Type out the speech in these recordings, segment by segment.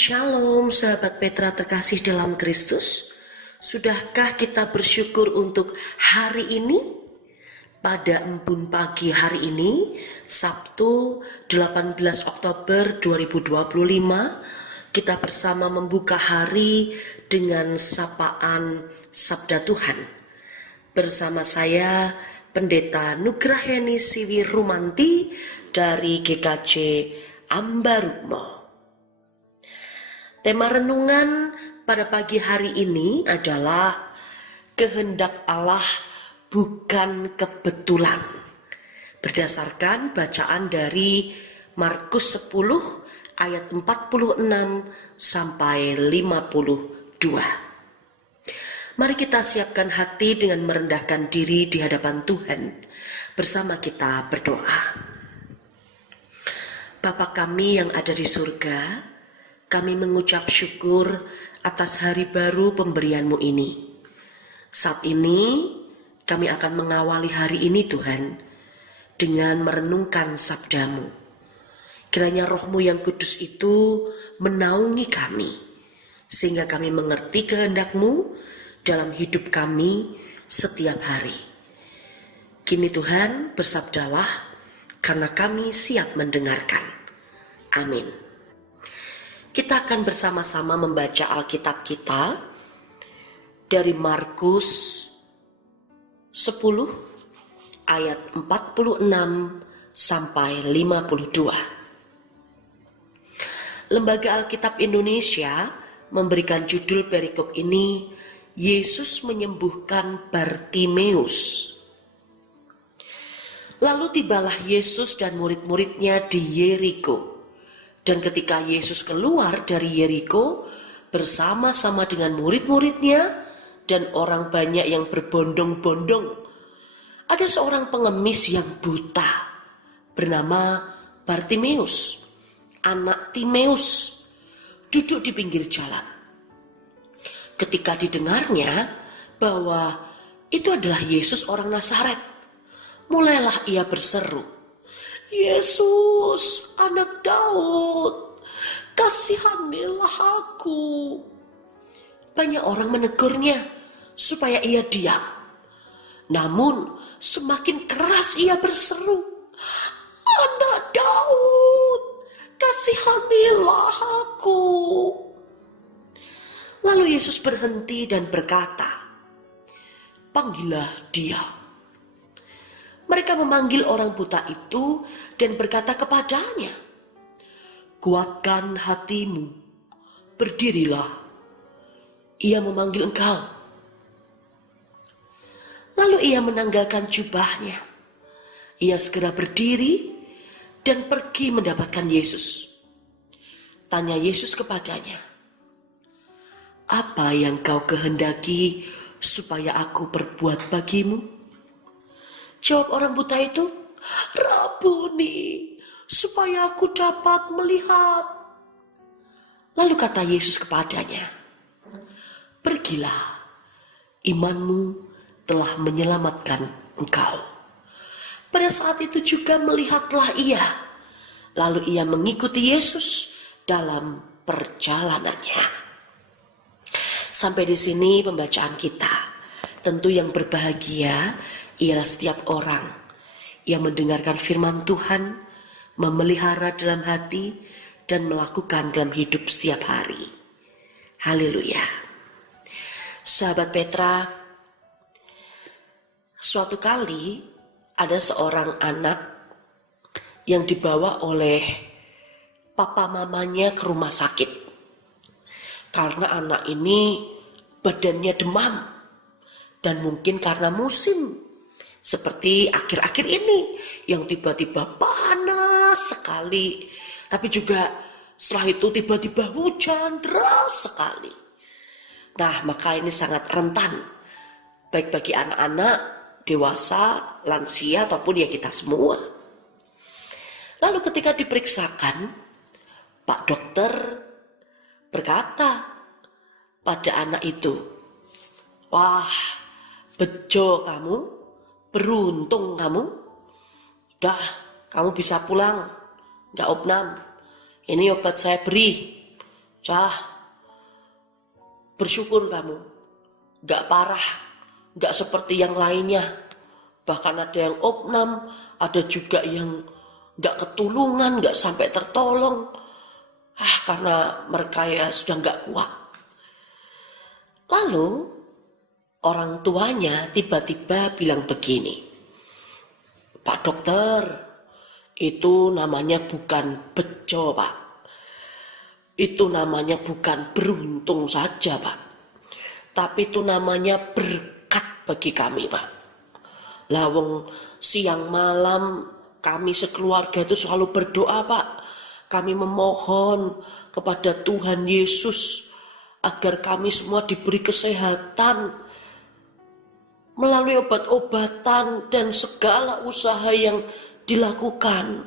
Shalom sahabat Petra terkasih dalam Kristus. Sudahkah kita bersyukur untuk hari ini? Pada embun pagi hari ini, Sabtu 18 Oktober 2025, kita bersama membuka hari dengan sapaan Sabda Tuhan. Bersama saya, Pendeta Nugraheni Siwi Rumanti dari GKJ Ambarukmo. Tema renungan pada pagi hari ini adalah kehendak Allah bukan kebetulan. Berdasarkan bacaan dari Markus 10 ayat 46 sampai 52. Mari kita siapkan hati dengan merendahkan diri di hadapan Tuhan. Bersama kita berdoa. Bapa kami yang ada di surga, kami mengucap syukur atas hari baru pemberian-Mu ini. Saat ini kami akan mengawali hari ini Tuhan dengan merenungkan sabda-Mu. Kiranya Roh-Mu yang kudus itu menaungi kami, sehingga kami mengerti kehendak-Mu dalam hidup kami setiap hari. Kini Tuhan bersabdalah, karena kami siap mendengarkan. Amin. Kita akan bersama-sama membaca Alkitab kita dari Markus 10 ayat 46 sampai 52. Lembaga Alkitab Indonesia memberikan judul perikop ini, Yesus menyembuhkan Bartimeus. Lalu tibalah Yesus dan murid-muridnya di Yeriko. Dan ketika Yesus keluar dari Yeriko bersama-sama dengan murid-muridnya dan orang banyak yang berbondong-bondong, ada seorang pengemis yang buta bernama Bartimeus, anak Timeus, duduk di pinggir jalan. Ketika didengarnya bahwa itu adalah Yesus orang Nazaret, mulailah ia berseru, Yesus, anak Daud, kasihanilah aku. Banyak orang menegurnya supaya ia diam. Namun semakin keras ia berseru, anak Daud, kasihanilah aku. Lalu Yesus berhenti dan berkata, panggillah dia. Mereka memanggil orang buta itu dan berkata kepadanya, kuatkan hatimu, berdirilah, ia memanggil engkau. Lalu ia menanggalkan jubahnya. Ia segera berdiri dan pergi mendapatkan Yesus. Tanya Yesus kepadanya, apa yang kau kehendaki supaya aku perbuat bagimu? Jawab orang buta itu, Rabuni, supaya aku dapat melihat. Lalu kata Yesus kepadanya, pergilah, imanmu telah menyelamatkan engkau. Pada saat itu juga melihatlah ia. Lalu ia mengikuti Yesus dalam perjalanannya. Sampai di sini pembacaan kita. Tentu yang berbahagia ialah setiap orang yang mendengarkan firman Tuhan, memelihara dalam hati, dan melakukan dalam hidup setiap hari. Haleluya. Sahabat Petra, suatu kali ada seorang anak yang dibawa oleh papa mamanya ke rumah sakit. Karena anak ini badannya demam. Dan mungkin karena musim seperti akhir-akhir ini yang tiba-tiba panas sekali, tapi juga setelah itu tiba-tiba hujan deras sekali. Nah, maka ini sangat rentan, baik bagi anak-anak, dewasa, lansia, ataupun ya kita semua. Lalu ketika diperiksakan, Pak dokter berkata pada anak itu, wah, bejo kamu, beruntung kamu, udah kamu bisa pulang, gak opnam, ini obat saya beri, Cah, bersyukur kamu, gak parah, gak seperti yang lainnya. Bahkan ada yang opnam, ada juga yang gak ketulungan, gak sampai tertolong. Karena mereka ya sudah gak kuat. Lalu orang tuanya tiba-tiba bilang begini, Pak dokter, itu namanya bukan bejo Pak. Itu namanya bukan beruntung saja Pak. Tapi itu namanya berkat bagi kami Pak. Lawang siang malam kami sekeluarga itu selalu berdoa Pak. Kami memohon kepada Tuhan Yesus agar kami semua diberi kesehatan melalui obat-obatan dan segala usaha yang dilakukan.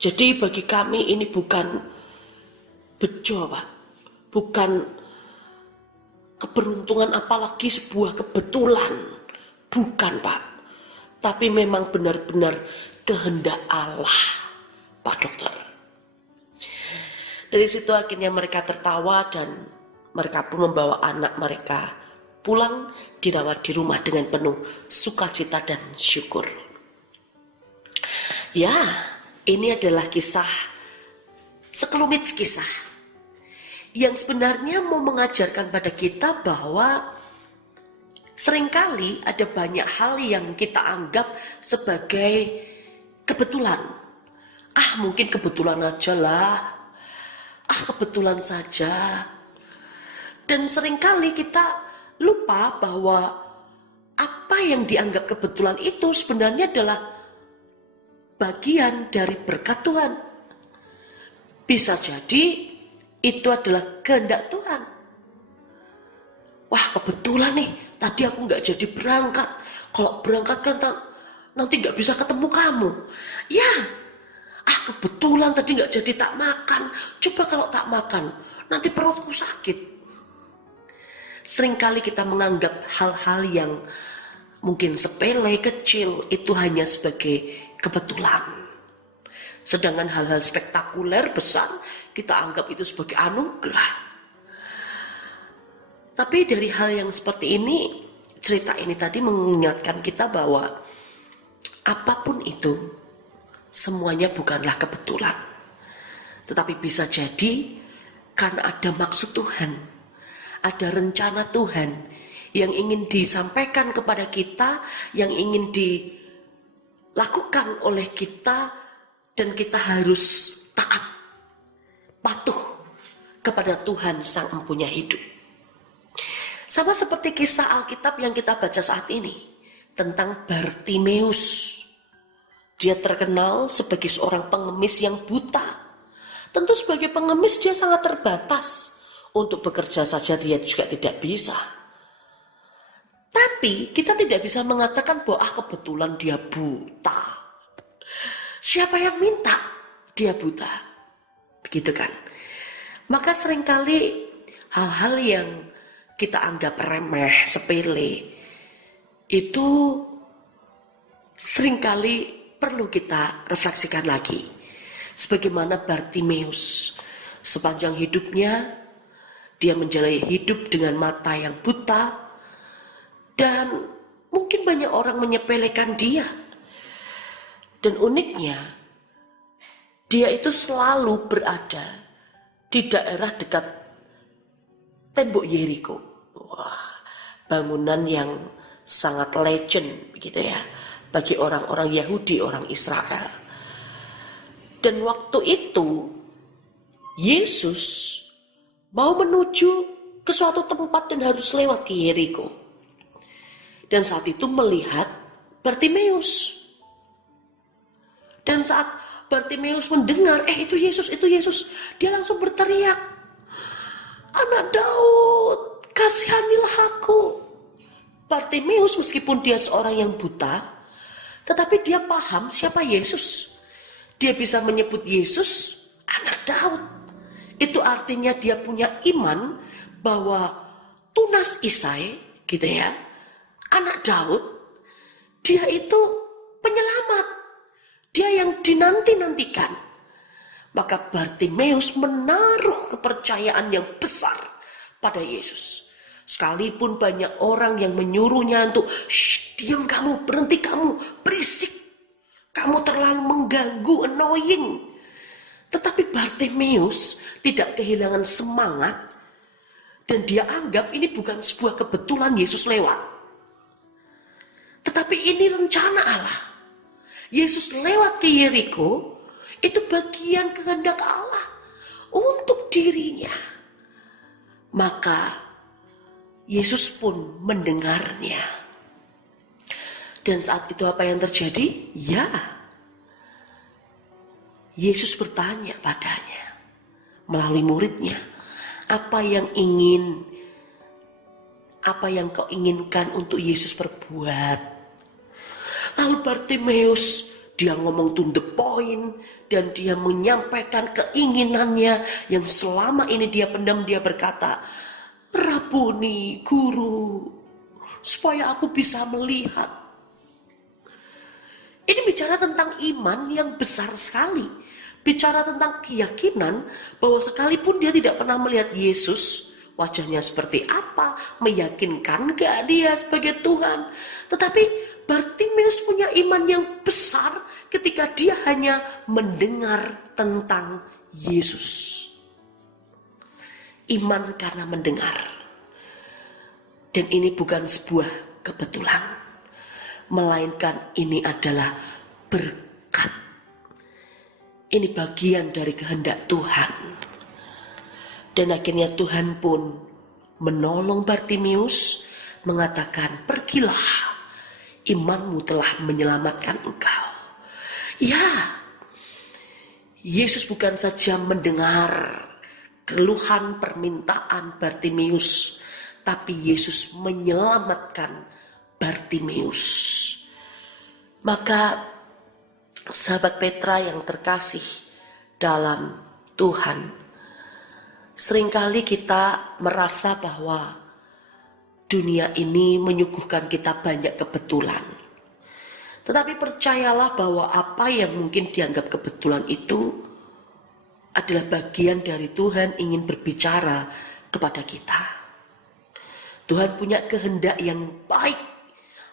Jadi bagi kami ini bukan bejo Pak, bukan keberuntungan apalagi sebuah kebetulan, bukan Pak, tapi memang benar-benar kehendak Allah Pak dokter. Dari situ akhirnya mereka tertawa dan mereka pun membawa anak mereka pulang dirawat di rumah dengan penuh sukacita dan syukur. Ya, ini adalah kisah, sekelumit kisah yang sebenarnya mau mengajarkan pada kita bahwa seringkali ada banyak hal yang kita anggap sebagai kebetulan. Mungkin kebetulan aja lah. Kebetulan saja. Dan seringkali kita lupa bahwa apa yang dianggap kebetulan itu sebenarnya adalah bagian dari berkat Tuhan. Bisa jadi itu adalah kehendak Tuhan. Wah, kebetulan nih, tadi aku gak jadi berangkat. Kalau berangkat kan nanti gak bisa ketemu kamu. Ya, kebetulan tadi gak jadi tak makan. Coba kalau tak makan, nanti perutku sakit. Seringkali kita menganggap hal-hal yang mungkin sepele, kecil, itu hanya sebagai kebetulan. Sedangkan hal-hal spektakuler, besar, kita anggap itu sebagai anugerah. Tapi dari hal yang seperti ini, cerita ini tadi mengingatkan kita bahwa apapun itu, semuanya bukanlah kebetulan. Tetapi bisa jadi karena ada maksud Tuhan, ada rencana Tuhan yang ingin disampaikan kepada kita, yang ingin dilakukan oleh kita, dan kita harus taat, patuh kepada Tuhan Sang Empunya Hidup. Sama seperti kisah Alkitab yang kita baca saat ini tentang Bartimeus. Dia terkenal sebagai seorang pengemis yang buta. Tentu sebagai pengemis dia sangat terbatas. Untuk bekerja saja dia juga tidak bisa. Tapi kita tidak bisa mengatakan bahwa kebetulan dia buta. Siapa yang minta dia buta? Begitu kan? Maka seringkali hal-hal yang kita anggap remeh, sepele, itu seringkali perlu kita refleksikan lagi. Sebagaimana Bartimeus, sepanjang hidupnya dia menjalani hidup dengan mata yang buta, dan mungkin banyak orang menyepelekan dia. Dan uniknya, dia itu selalu berada di daerah dekat tembok Yeriko. Wah, bangunan yang sangat legend begitu ya bagi orang-orang Yahudi, orang Israel. Dan waktu itu Yesus mau menuju ke suatu tempat dan harus lewat ke Yeriko. Dan saat itu melihat Bartimeus. Dan saat Bartimeus mendengar, itu Yesus, dia langsung berteriak, "Anak Daud, kasihanilah aku." Bartimeus meskipun dia seorang yang buta, tetapi dia paham siapa Yesus. Dia bisa menyebut Yesus anak Daud. Itu artinya dia punya iman bahwa tunas Isai, gitu ya, anak Daud, dia itu penyelamat. Dia yang dinanti-nantikan. Maka Bartimeus menaruh kepercayaan yang besar pada Yesus. Sekalipun banyak orang yang menyuruhnya untuk, "Shh, diam kamu, berhenti kamu, berisik. Kamu terlalu mengganggu, annoying." Tetapi Bartimeus tidak kehilangan semangat dan dia anggap ini bukan sebuah kebetulan Yesus lewat. Tetapi ini rencana Allah. Yesus lewat ke Yeriko, itu bagian kehendak Allah untuk dirinya. Maka Yesus pun mendengarnya. Dan saat itu apa yang terjadi? Ya, Yesus bertanya padanya melalui muridnya, apa yang kau inginkan untuk Yesus perbuat? Lalu Bartimeus, dia ngomong to the point dan dia menyampaikan keinginannya yang selama ini dia pendam. Dia berkata, "Rabuni, guru, supaya aku bisa melihat." Ini bicara tentang iman yang besar sekali. Bicara tentang keyakinan bahwa sekalipun dia tidak pernah melihat Yesus, wajahnya seperti apa, meyakinkan gak dia sebagai Tuhan. Tetapi Bartimeus punya iman yang besar ketika dia hanya mendengar tentang Yesus. Iman karena mendengar. Dan ini bukan sebuah kebetulan, melainkan ini adalah berkat. Ini bagian dari kehendak Tuhan. Dan akhirnya Tuhan pun menolong Bartimeus, mengatakan, "Pergilah, imanmu telah menyelamatkan engkau." Ya, Yesus bukan saja mendengar keluhan permintaan Bartimeus, tapi Yesus menyelamatkan Bartimeus. Maka sahabat Petra yang terkasih dalam Tuhan, seringkali kita merasa bahwa dunia ini menyuguhkan kita banyak kebetulan. Tetapi percayalah bahwa apa yang mungkin dianggap kebetulan itu adalah bagian dari Tuhan ingin berbicara kepada kita. Tuhan punya kehendak yang baik,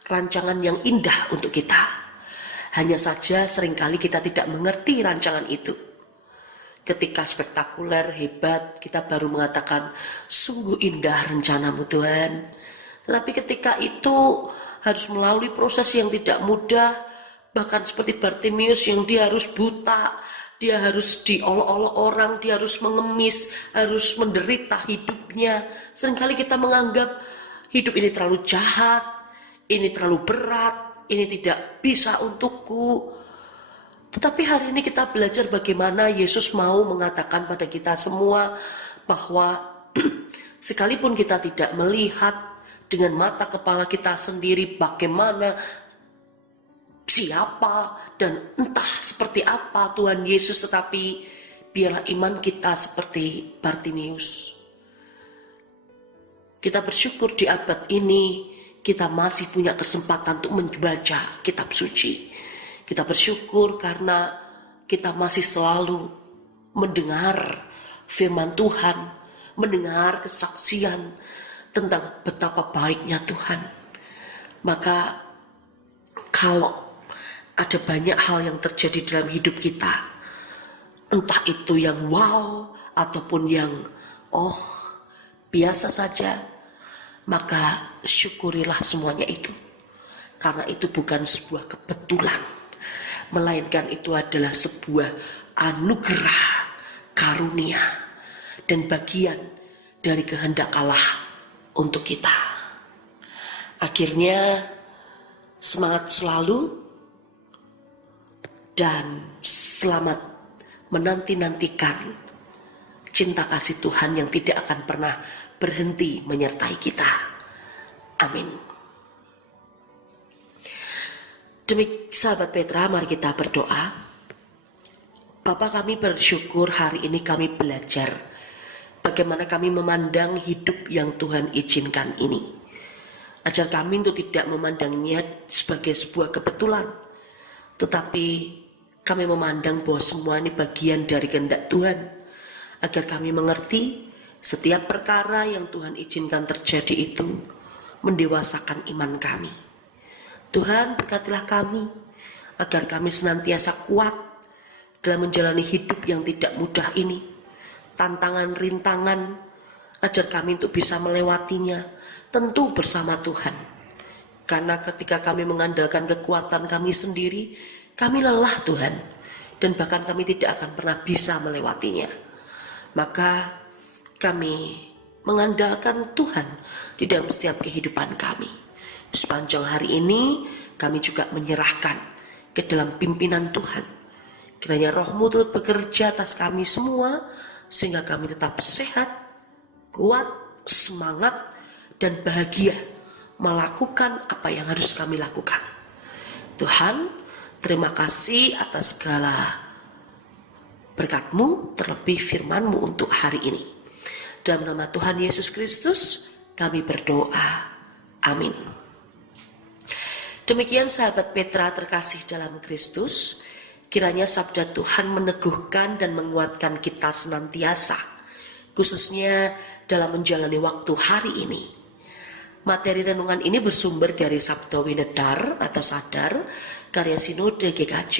rancangan yang indah untuk kita. Hanya saja seringkali kita tidak mengerti rancangan itu. Ketika spektakuler, hebat, kita baru mengatakan, "Sungguh indah rencanamu Tuhan." Tetapi ketika itu harus melalui proses yang tidak mudah, bahkan seperti Bartimeus yang dia harus buta, dia harus diolok-olok orang, dia harus mengemis, harus menderita hidupnya. Seringkali kita menganggap hidup ini terlalu jahat, ini terlalu berat, ini tidak bisa untukku. Tetapi hari ini kita belajar bagaimana Yesus mau mengatakan pada kita semua bahwa sekalipun kita tidak melihat dengan mata kepala kita sendiri bagaimana, siapa, dan entah seperti apa Tuhan Yesus, tetapi biarlah iman kita seperti Bartimeus. Kita bersyukur di abad ini kita masih punya kesempatan untuk membaca kitab suci. Kita bersyukur karena kita masih selalu mendengar firman Tuhan, mendengar kesaksian tentang betapa baiknya Tuhan. Maka kalau ada banyak hal yang terjadi dalam hidup kita, entah itu yang wow ataupun yang biasa saja, maka syukurilah semuanya itu. Karena itu bukan sebuah kebetulan, melainkan itu adalah sebuah anugerah, karunia, dan bagian dari kehendak Allah untuk kita. Akhirnya semangat selalu dan selamat menanti-nantikan cinta kasih Tuhan yang tidak akan pernah berhenti menyertai kita. Amin. Demi sahabat Petra, mari kita berdoa. Bapa, kami bersyukur hari ini kami belajar bagaimana kami memandang hidup yang Tuhan izinkan ini. Ajar kami untuk tidak memandangnya sebagai sebuah kebetulan, tetapi Kami memandang bahwa semua ini bagian dari kehendak Tuhan, agar kami mengerti setiap perkara yang Tuhan izinkan terjadi itu mendewasakan iman kami. Tuhan, berkatilah kami, agar kami senantiasa kuat dalam menjalani hidup yang tidak mudah ini, tantangan, rintangan, ajar kami untuk bisa melewatinya, tentu bersama Tuhan. Karena ketika kami mengandalkan kekuatan kami sendiri, kami lelah Tuhan, dan bahkan kami tidak akan pernah bisa melewatinya. Maka kami mengandalkan Tuhan di dalam setiap kehidupan kami. Sepanjang hari ini kami juga menyerahkan ke dalam pimpinan Tuhan. Kiranya Roh-Mu turut bekerja atas kami semua, sehingga kami tetap sehat, kuat, semangat, dan bahagia melakukan apa yang harus kami lakukan. Tuhan, terima kasih atas segala berkat-Mu, terlebih firman-Mu untuk hari ini. Dalam nama Tuhan Yesus Kristus kami berdoa. Amin. Demikian sahabat Petra terkasih dalam Kristus, kiranya sabda Tuhan meneguhkan dan menguatkan kita senantiasa, khususnya dalam menjalani waktu hari ini. Materi renungan ini bersumber dari Sabda Winedar atau Sadar, karya Sinode GKJ.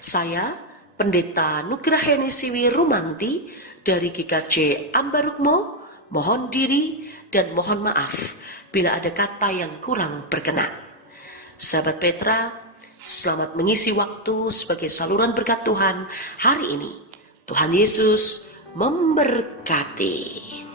Saya, Pendeta Nugraheni Siwi Rumanti dari GKJ Ambarukmo, mohon diri dan mohon maaf bila ada kata yang kurang berkenan. Sahabat Petra, selamat mengisi waktu sebagai saluran berkat Tuhan hari ini. Tuhan Yesus memberkati.